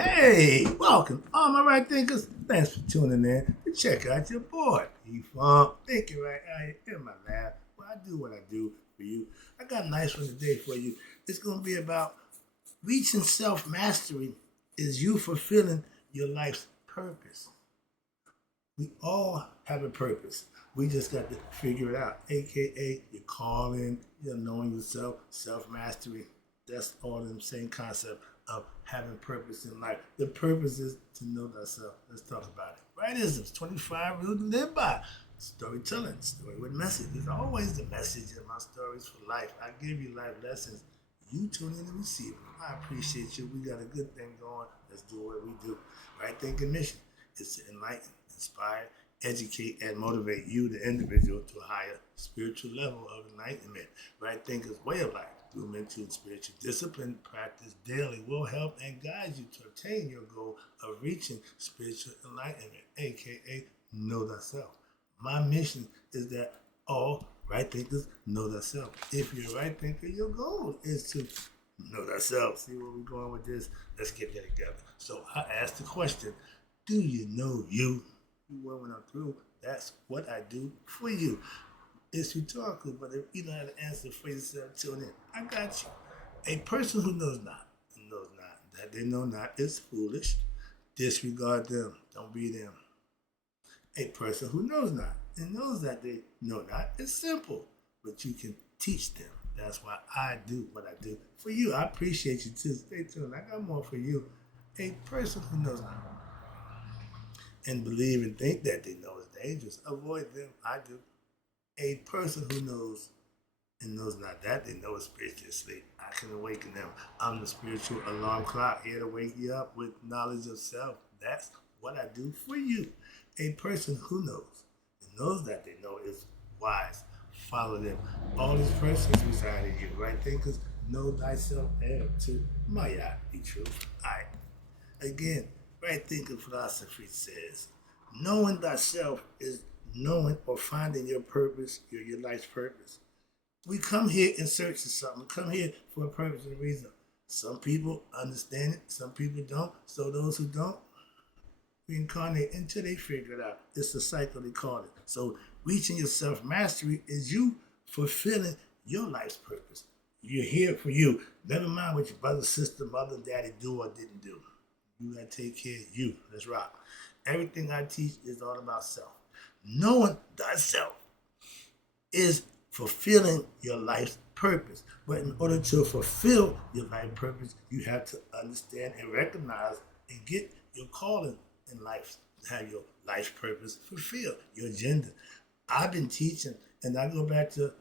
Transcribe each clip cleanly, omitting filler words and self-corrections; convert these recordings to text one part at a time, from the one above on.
Hey, welcome, all my right thinkers. Thanks for tuning in to check out your boy. E-Funk, thinking right out here in my lab. Well, I do what I do for you. I got a nice one today for you. It's going to be about reaching self-mastery is you fulfilling your life's purpose. We all have a purpose. We just got to figure it out, aka your calling, knowing yourself, self-mastery. That's all in the same concept of having purpose in life. The purpose is to know thyself. Let's talk about it. Rightisms, 25 rules to live by. Storytelling, story with message. There's always the message in my stories for life. I give you life lessons. You tune in and receive them. I appreciate you. We got a good thing going. Let's do what we do. Right thinking mission is to enlighten, inspire, educate, and motivate you, the individual, to a higher spiritual level of enlightenment. Right thinkers' way of life through mental and spiritual discipline practice daily will help and guide you to attain your goal of reaching spiritual enlightenment, aka know thyself. My mission is that all right thinkers know thyself. If you're a right thinker, your goal is to know thyself. See where we're going with this? Let's get that together. So I asked the question, do you know you? When I'm through, that's what I do for you. It's rhetorical, but if you know how to answer for yourself, tune in. I got you. A person who knows not, that they know not is foolish. Disregard them. Don't be them. A person who knows not and knows that they know not is simple, but you can teach them. That's why I do what I do for you. I appreciate you too. Stay tuned. I got more for you. A person who knows not and believe and think that they know is dangerous. Avoid them. I do. A person who knows and knows not that they know is spiritually asleep. I can awaken them. I'm the spiritual alarm clock here to wake you up with knowledge of self. That's what I do for you. A person who knows and knows that they know is wise. Follow them. All these persons reside in you. Right thinkers, know thyself and to Maya be true. I again. Right thinking philosophy says, knowing thyself is knowing or finding your purpose, your life's purpose. We come here in search of something. We come here for a purpose and reason. Some people understand it, some people don't. So those who don't, reincarnate until they figure it out. It's a cycle, they call it. So reaching your self-mastery is you fulfilling your life's purpose. You're here for you. Never mind what your brother, sister, mother, daddy do or didn't do. You gotta take care of you. Let's rock. Everything I teach is all about self. Knowing thyself is fulfilling your life's purpose. But in order to fulfill your life's purpose, you have to understand and recognize and get your calling in life, have your life's purpose fulfilled, your agenda. I've been teaching, and I go back to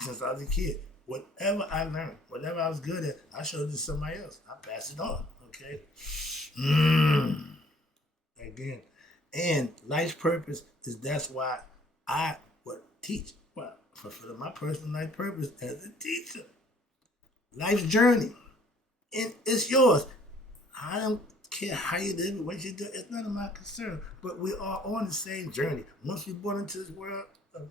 since I was a kid. Whatever I learned, whatever I was good at, I showed it to somebody else. I passed it on, okay? Again. And life's purpose is that's why I would teach. Well, fulfilling my personal life purpose as a teacher. Life's journey. And it's yours. I don't care how you live it, what you do. It's none of my concern. But we are on the same journey. Once we're born into this world of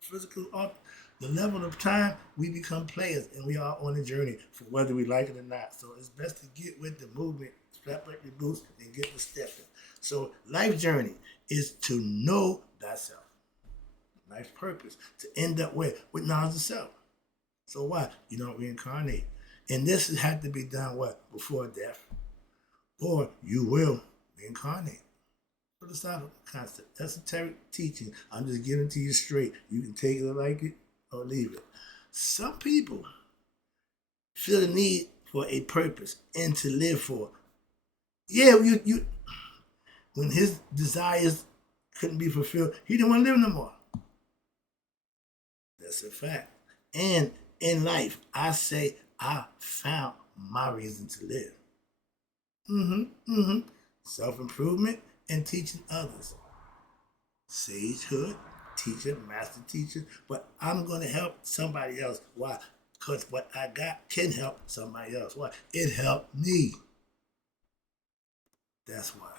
physical art, the level of time, we become players, and we are on a journey for whether we like it or not. So it's best to get with the movement, strap up your boots, and get to stepping. So life journey is to know thyself. Life's purpose, to end up with knowledge of self. So why? You don't reincarnate. And this has to be done what? Before death. Or you will reincarnate. Philosophical concept, esoteric teaching. I'm just giving it to you straight. You can take it or like it, or leave it. Some people feel the need for a purpose and to live for. Yeah, you when his desires couldn't be fulfilled, he didn't want to live no more. That's a fact. And in life, I say I found my reason to live. Self-improvement and teaching others. Sagehood, teacher, master teacher, but I'm going to help somebody else. Why? Because what I got can help somebody else. Why? It helped me. That's why.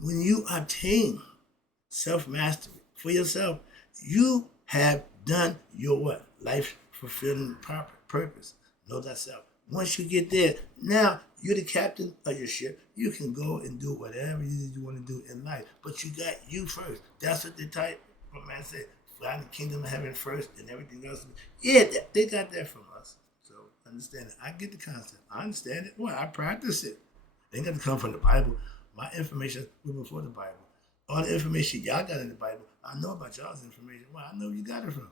When you obtain self-mastery for yourself, you have done your what? Life fulfilling purpose. Know thyself. Once you get there, now you're the captain of your ship. You can go and do whatever you want to do in life. But you got you first. That's what the type of man said. Find the kingdom of heaven first and everything else. Yeah, they got that from us. So understand it. I get the concept. I understand it. Well, I practice it. They got to come from the Bible. My information was before the Bible. All the information y'all got in the Bible, I know about y'all's information. Well, I know you got it from.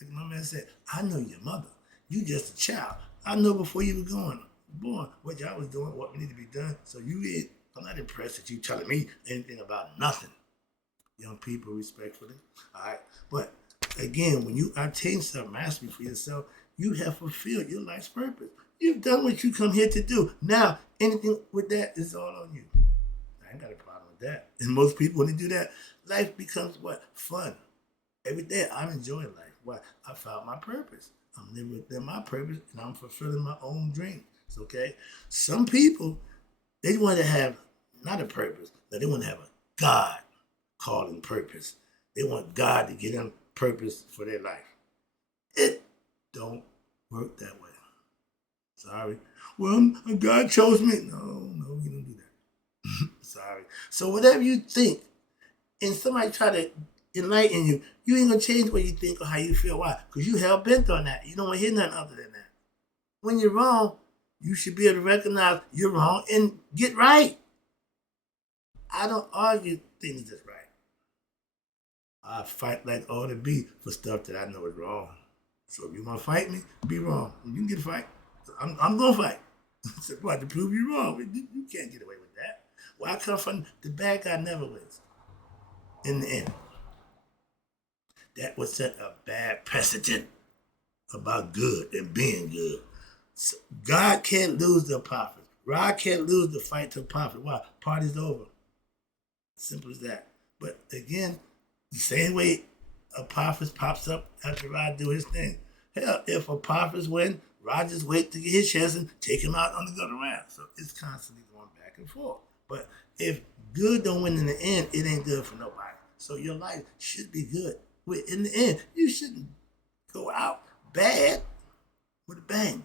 Like my man said, I know your mother. You just a child. I know before you were born what y'all was doing, what needed to be done. So I'm not impressed that you telling me anything about nothing. Young people, respectfully. All right. But again, when you obtain some mastery for yourself, you have fulfilled your life's purpose. You've done what you come here to do. Now, anything with that is all on you. I ain't got a problem with that. And most people, when they do that, life becomes what? Fun. Every day, I'm enjoying life. Why? I found my purpose. I'm living within my purpose, and I'm fulfilling my own dreams. Okay? Some people, they want to have not a purpose, but they want to have a God calling purpose. They want God to give them purpose for their life. It don't work that way. Sorry. Well, God chose me. No, you don't do that. Sorry. So whatever you think, and somebody try to enlighten you, you ain't gonna change what you think or how you feel. Why? Because you hell bent on that. You don't want to hear nothing other than that. When you're wrong, you should be able to recognize you're wrong and get right. I don't argue things that's right. I fight like all the beat for stuff that I know is wrong. So if you want to fight me, be wrong. You can get a fight. So I'm going to fight. So I have to prove you wrong. You can't get away with that. Well, I come from the bad guy never wins. In the end. That would set a bad precedent about good and being good. So God can't lose the prophet. Rod can't lose the fight to the prophet. Why? Party's over. Simple as that. But again, the same way a prophet pops up after Rod do his thing. Hell, if a prophet win, Rod just wait to get his chance and take him out on the good round. So it's constantly going back and forth. But if good don't win in the end, it ain't good for nobody. So your life should be good. In the end, you shouldn't go out bad with a bang.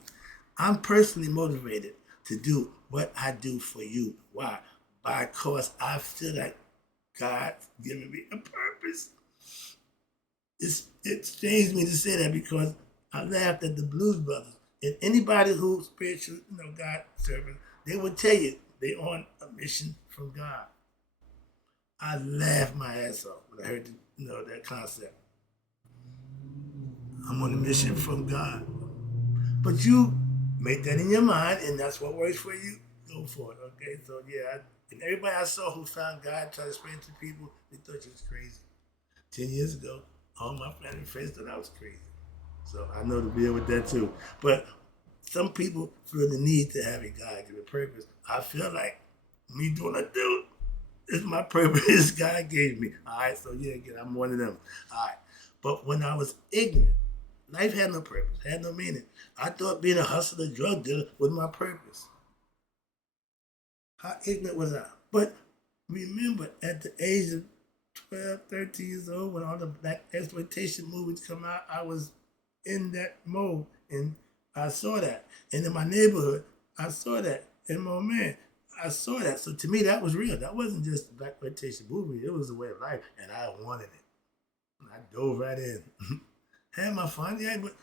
I'm personally motivated to do what I do for you. Why? Because I feel like God's giving me a purpose. It changed me to say that because I laughed at the Blues Brothers. And anybody who's spiritual, God serving, they will tell you they're on a mission from God. I laughed my ass off when I heard that concept. I'm on a mission from God. But you make that in your mind, and that's what works for you. Go for it, okay? So yeah, and everybody I saw who found God, tried to explain to people, they thought you was crazy. 10 years ago, all my family and friends thought I was crazy. So I know to deal with that too. But some people feel the need to have a God give a purpose. I feel like me doing what I do is my purpose God gave me. All right, so yeah, again, I'm one of them. All right. But when I was ignorant, life had no purpose, had no meaning. I thought being a hustler, drug dealer was my purpose. How ignorant was I? But remember, at the age of 12, 13 years old, when all the black exploitation movies come out, I was in that mode. And I saw that. And in my neighborhood, I saw that. And my man, I saw that. So to me, that was real. That wasn't just a black exploitation movie. It was a way of life. And I wanted it. And I dove right in. Had my fun, yeah, but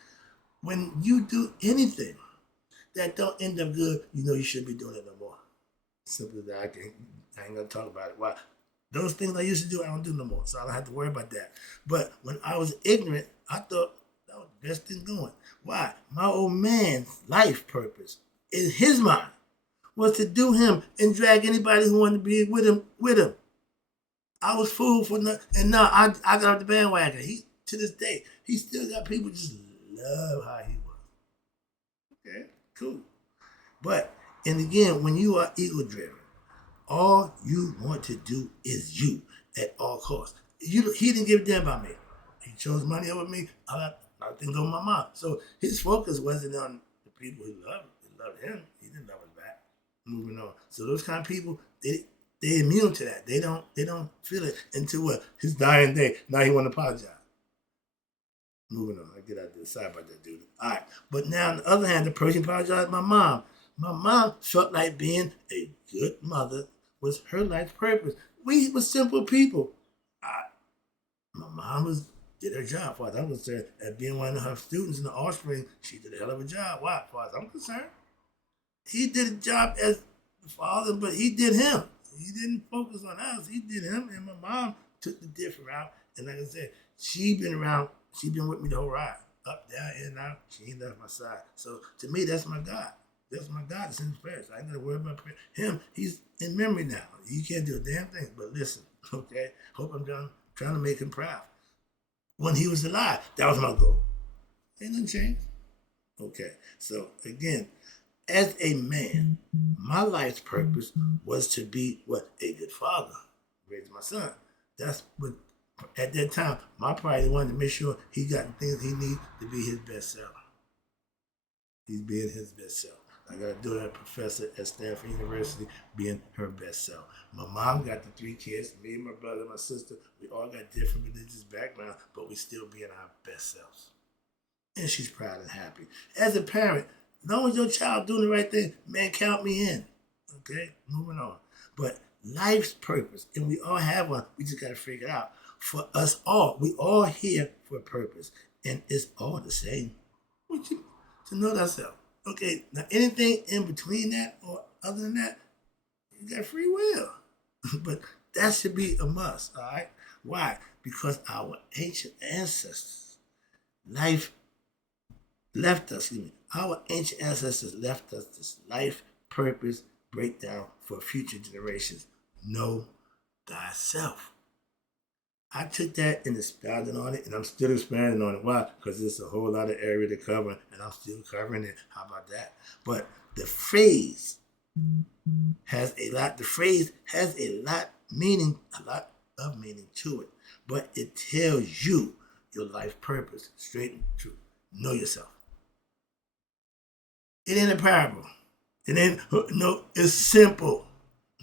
when you do anything that don't end up good, you should be doing it no more. Simply that I ain't gonna talk about it. Why? Those things I used to do, I don't do no more. So I don't have to worry about that. But when I was ignorant, I thought that was the best thing going. Why? My old man's life purpose in his mind was to do him and drag anybody who wanted to be with him. I was fooled for nothing. And now I got off the bandwagon. To this day, he still got people just love how he was. Okay, cool. But, and again, when you are ego-driven, all you want to do is you at all costs. He didn't give a damn about me. He chose money over me. I got things over my mom. So his focus wasn't on the people he loved. He loved him. He didn't love us back. Moving on. So those kind of people, they're immune to that. They don't feel it until his dying day. Now he want to apologize. Moving on. I get out there. Sorry about that, dude. All right. But now, on the other hand, the person apologized to my mom. My mom felt like being a good mother was her life's purpose. We were simple people. I, my mom did her job. As far as I'm concerned, as being one of her students in the offspring, she did a hell of a job. Why? As far as I'm concerned, he did a job as the father, but he did him. He didn't focus on us. He did him, and my mom took the different route. And like I said, she been around. She been with me the whole ride, up, down, in, and out. She ain't left my side. So to me, that's my God. That's my God. It's in his prayers. I ain't got to worry about him. He's in memory now. You can't do a damn thing. But listen, okay? Hope I'm done trying to make him proud. When he was alive, that was my goal. Ain't nothing changed. Okay. So again, as a man, my life's purpose was to be what? A good father. Raise my son. That's what, at that time, my priority wanted to make sure he got the things he needs to be his best self. He's being his best self. I got a daughter, a professor at Stanford University, being her best self. My mom got the 3 kids, me and my brother, my sister. We all got different religious backgrounds, but we still being our best selves. And she's proud and happy. As a parent, as long as your child doing the right thing, man, count me in. Okay, moving on. But life's purpose, and we all have one. We just got to figure it out. For us all, we all here for a purpose, and it's all the same. To know thyself. Okay, now anything in between that or other than that, you got free will. But that should be a must, all right? Why? Because our ancient ancestors, life left us, our ancient ancestors left us this life purpose breakdown for future generations. Know thyself. I took that and expanded on it, and I'm still expanding on it. Why? Because there's a whole lot of area to cover, and I'm still covering it. How about that? But the phrase has a lot. The phrase has a lot of meaning to it. But it tells you your life purpose, straight and true. Know yourself. It ain't a parable. It ain't, no, it's simple.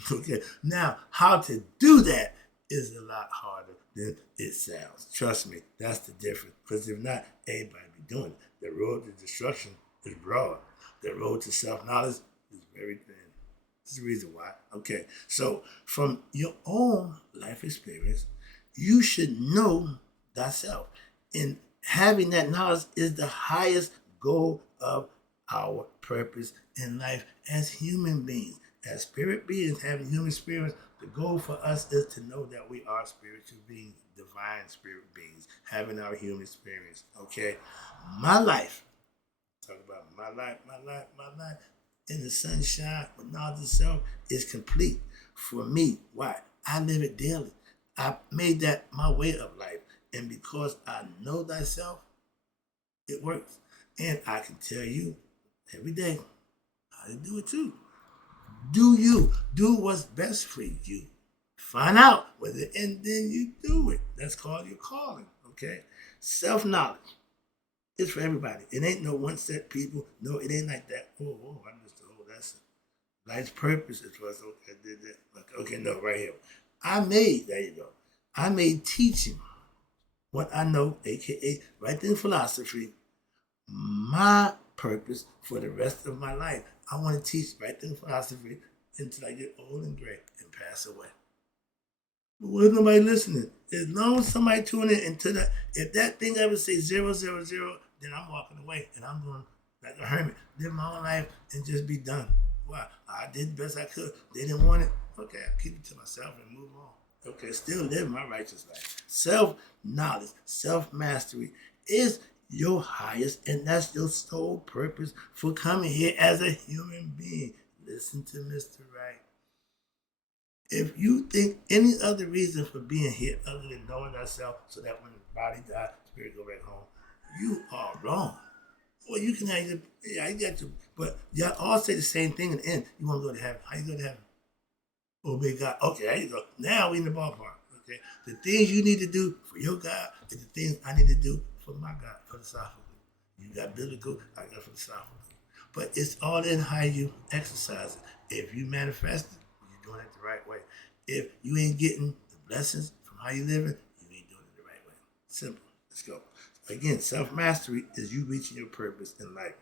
Okay. Now, how to do that is a lot harder than it sounds. Trust me, that's the difference. Because if not, everybody be doing it. The road to destruction is broad. The road to self-knowledge is very thin. That's the reason why. Okay, so from your own life experience, you should know thyself. And having that knowledge is the highest goal of our purpose in life as human beings. As spirit beings having human experience, the goal for us is to know that we are spiritual beings, divine spirit beings, having our human experience. Okay? My life, talk about my life, in the sunshine with knowledge of self is complete for me. Why? I live it daily. I made that my way of life. And because I know thyself, it works. And I can tell you every day how to do it too. Do you. Do what's best for you. Find out whether, and then you do it. That's called your calling, okay? Self-knowledge is for everybody. It ain't no one set people. No, it ain't like that. Oh, I missed the whole lesson. Life's purpose is for us. Okay, I did that. Okay, no, right here. There you go. I made teaching what I know, aka right in philosophy, my purpose for the rest of my life. I want to teach right in philosophy until I get old and gray and pass away. But what if nobody listening? As long as somebody tuning into that, if that thing ever say 000, then I'm walking away and I'm going like a hermit, live my own life and just be done. Why? I did the best I could. They didn't want it. Okay, I'll keep it to myself and move on. Okay, still live my righteous life. Self-knowledge, self-mastery is your highest, and that's your sole purpose for coming here as a human being. Listen to Mr. Wright. If you think any other reason for being here other than knowing thyself so that when the body dies, spirit go back home, you are wrong. Well, you can have your, yeah, I got you, but y'all all say the same thing in the end. You want to go to heaven. How you go to heaven? Obey God. Okay, there you go. Now we in the ballpark. Okay, the things you need to do for your God is the things I need to do for my God, philosophical. You got biblical, I got philosophical. But it's all in how you exercise it. If you manifest it, you're doing it the right way. If you ain't getting the blessings from how you living, you ain't doing it the right way. Simple. Let's go. Again, self-mastery is you reaching your purpose in life.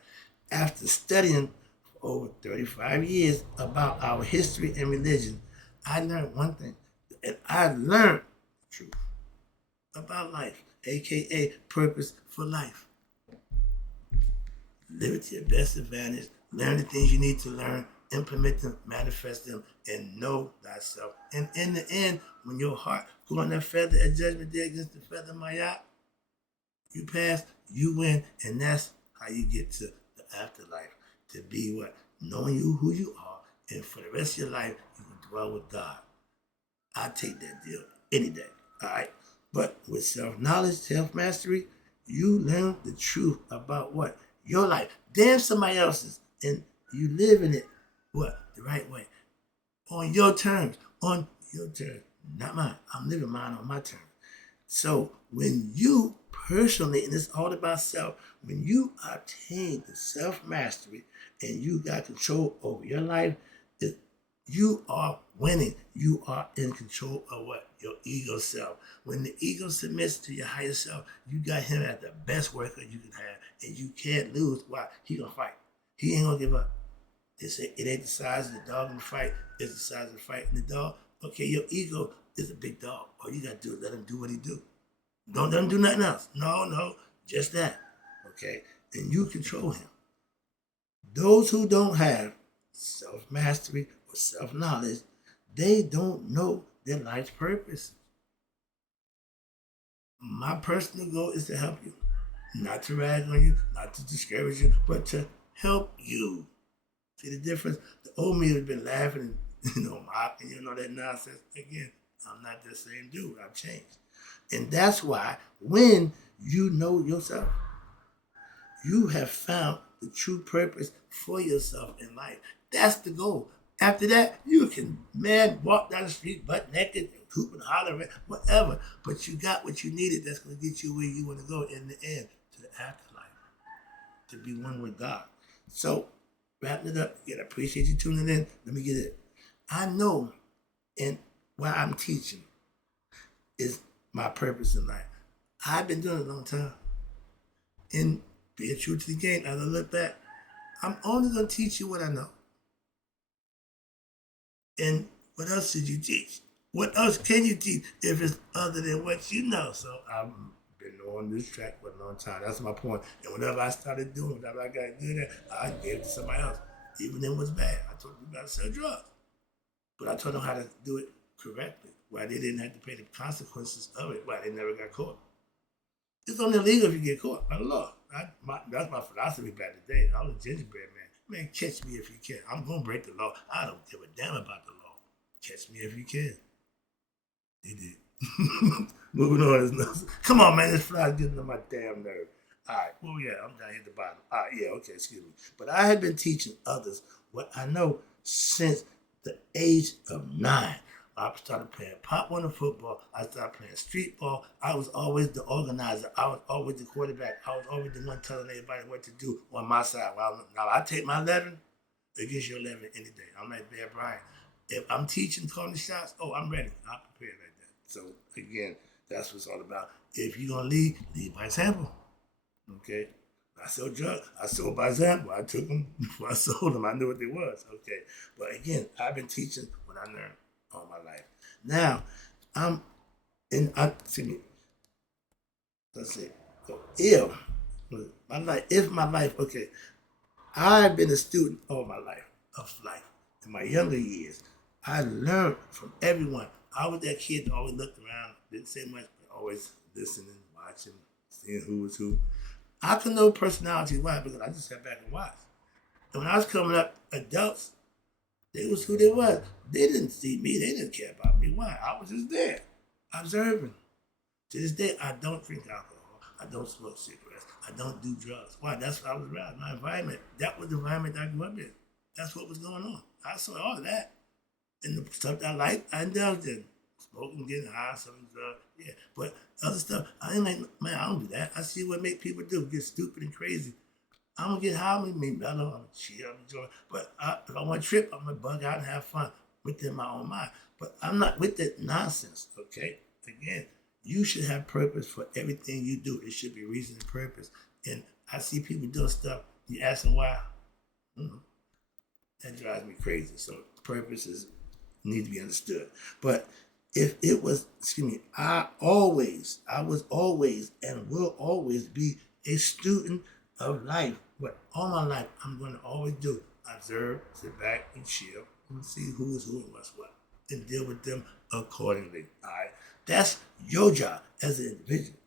After studying for over 35 years about our history and religion, I learned one thing. And I learned the truth about life, aka purpose for life. Live it to your best advantage. Learn the things you need to learn, implement them, manifest them, and know thyself. And in the end, when your heart go on that feather at judgment day against the feather mayat, you pass, you win, and that's how you get to the afterlife. To be what? Knowing you who you are, and for the rest of your life, you can dwell with God. I take that deal any day. All right. But with self-knowledge, self-mastery, you learn the truth about what? Your life. Damn somebody else's. And you live in it what? The right way. On your terms. On your terms. Not mine. I'm living mine on my terms. So when you personally, and it's all about self, when you obtain the self-mastery and you got control over your life, you are winning. You are in control of what? Your ego self. When the ego submits to your higher self, you got him as the best worker you can have, and you can't lose. Why? He gonna fight. He ain't gonna give up. They say it ain't the size of the dog in the fight, it's the size of the fight in the dog. Okay, your ego is a big dog. All you gotta do is let him do what he do. Don't let him do nothing else. No, just that. Okay, and you control him. Those who don't have self-mastery or self-knowledge, they don't know their life's purpose. My personal goal is to help you. Not to rag on you, not to discourage you, but to help you. See the difference? The old me has been laughing and, mocking you and all that nonsense. Again, I'm not the same dude. I've changed. And that's why when you know yourself, you have found the true purpose for yourself in life. That's the goal. After that, you can, walk down the street butt naked, hoop and holler, whatever. But you got what you needed that's going to get you where you want to go in the end, to the afterlife, to be one with God. So, wrapping it up, again, I appreciate you tuning in. Let me get it. I know, and what I'm teaching is my purpose in life. I've been doing it a long time. And being true to the game, as I look back, I'm only going to teach you what I know. And what else should you teach? What else can you teach if it's other than what you know? So I've been on this track for a long time. That's my point. And whatever I started doing, whatever I got good at, I gave it to somebody else. Even if it was bad. I told them about to sell drugs. But I told them how to do it correctly, why they didn't have to pay the consequences of it, why they never got caught. It's only illegal if you get caught by the law. That's my philosophy back in the day. I was a gingerbread man. Man, catch me if you can. I'm going to break the law. I don't give a damn about the law. Catch me if you can. They did. Moving on. Come on, man. This fly's getting on my damn nerve. All right. Well, yeah, I'm down here at the bottom. All right, yeah, okay, excuse me. But I had been teaching others what I know since the age of 9. I started playing Pop Warner football. I started playing street ball. I was always the organizer. I was always the quarterback. I was always the one telling everybody what to do on my side. Now I take my 11 against your 11 any day. I'm like Bear Bryant. If I'm teaching, calling the shots, I'm ready. I'm prepared like that. So again, that's what it's all about. If you're gonna lead by example. Okay. I sold drugs. I sold by example. I took them before I sold them. I knew what they was. Okay. But again, I've been teaching what I learned all my life. Now, let's see. So if my life, okay, I've been a student all my life of life. In my younger years, I learned from everyone. I was that kid that always looked around, didn't say much, but always listening, watching, seeing who was who. I could know personality why because I just sat back and watched. And when I was coming up, adults, they was who they was. They didn't see me. They didn't care about me. Why? I was just there, observing. To this day, I don't drink alcohol. I don't smoke cigarettes. I don't do drugs. Why? That's what I was around. My environment. That was the environment I grew up in. That's what was going on. I saw all of that. And the stuff that I liked, I indulged in. Smoking, getting high, selling drugs. Yeah. But other stuff, I ain't like, man, I don't do that. I see what make people do. Get stupid and crazy. I'm going to get high with me, mellow. I'm going to chill, I'm enjoy. But if I want to trip, I'm going to bug out and have fun within my own mind. But I'm not with that nonsense, okay? Again, You should have purpose for everything you do. It should be reason and purpose. And I see people doing stuff. You ask them why. Mm-hmm. That drives me crazy. So purposes need to be understood. But if it was, I was always and will always be a student of life. But all my life, I'm going to always do observe, sit back, and chill, and see who is who and what's what, and deal with them accordingly. All right, that's your job as an individual.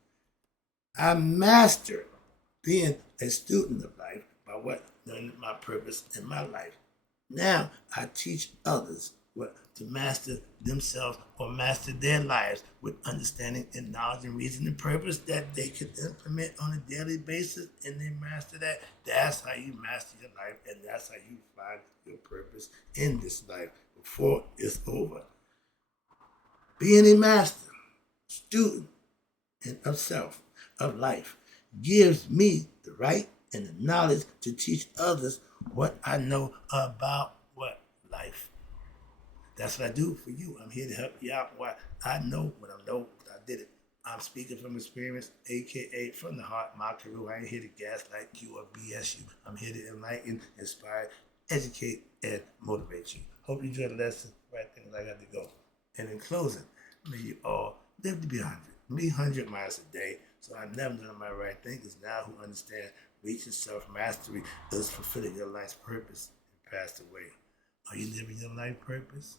I mastered being a student of life by what learning my purpose in my life. Now I teach others what to master themselves or master their lives with understanding and knowledge and reason and purpose that they can implement on a daily basis, and they master that. That's how you master your life, and that's how you find your purpose in this life before it's over. Being a master, student, and of self, of life, gives me the right and the knowledge to teach others what I know about what life. That's what I do for you. I'm here to help you out. Why I know what I know. I did it. I'm speaking from experience, aka from the heart. My career. I ain't here to gaslight you or BS you. I'm here to enlighten, inspire, educate, and motivate you. Hope you enjoyed the lesson. Right things I got to go. And in closing, may you all live to be 100. Me 100 miles a day. So I never done my right thing. Because now who understand reaching self-mastery is fulfilling your life's purpose and passed away. Are you living your life purpose?